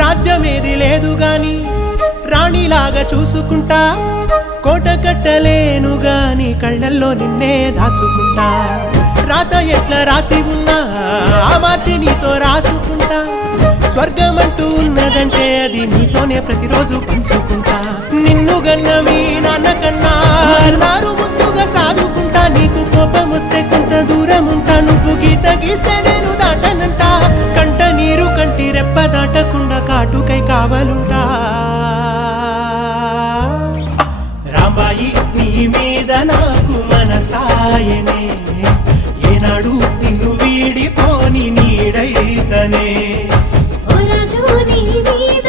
రాజ్యమేది లేదు గాని రాణిలాగా చూసుకుంటా, కోట కట్టలేను గాని కళ్ళల్లో నిన్నే దాచుకుంటా. రాత ఎట్లా రాసి ఉన్నా ఆ మార్చి నీతో రాసుకుంటా. స్వర్గమంటూ ఉన్నదంటే అది నీతోనే ప్రతిరోజు పంచుకుంటా. నిన్ను గన్న మీ నాన్న కన్నా అల్లారు ముద్దుగా సాదుకుంటా. నీకు కోపం వస్తే కొంత దూరం ఉంటా, నువ్వు గీత గీస్తే నేను దాటనంటా. కంట నీరు కంటి రెప్ప దాటకుండా కాటుకై కావలుంటా. రాంబాయి నీ మీద నాకు మనసాయనే, ఏనాడు నిన్ను వీడిపోని నీడైతనే. ఓ రాజు నీ మీద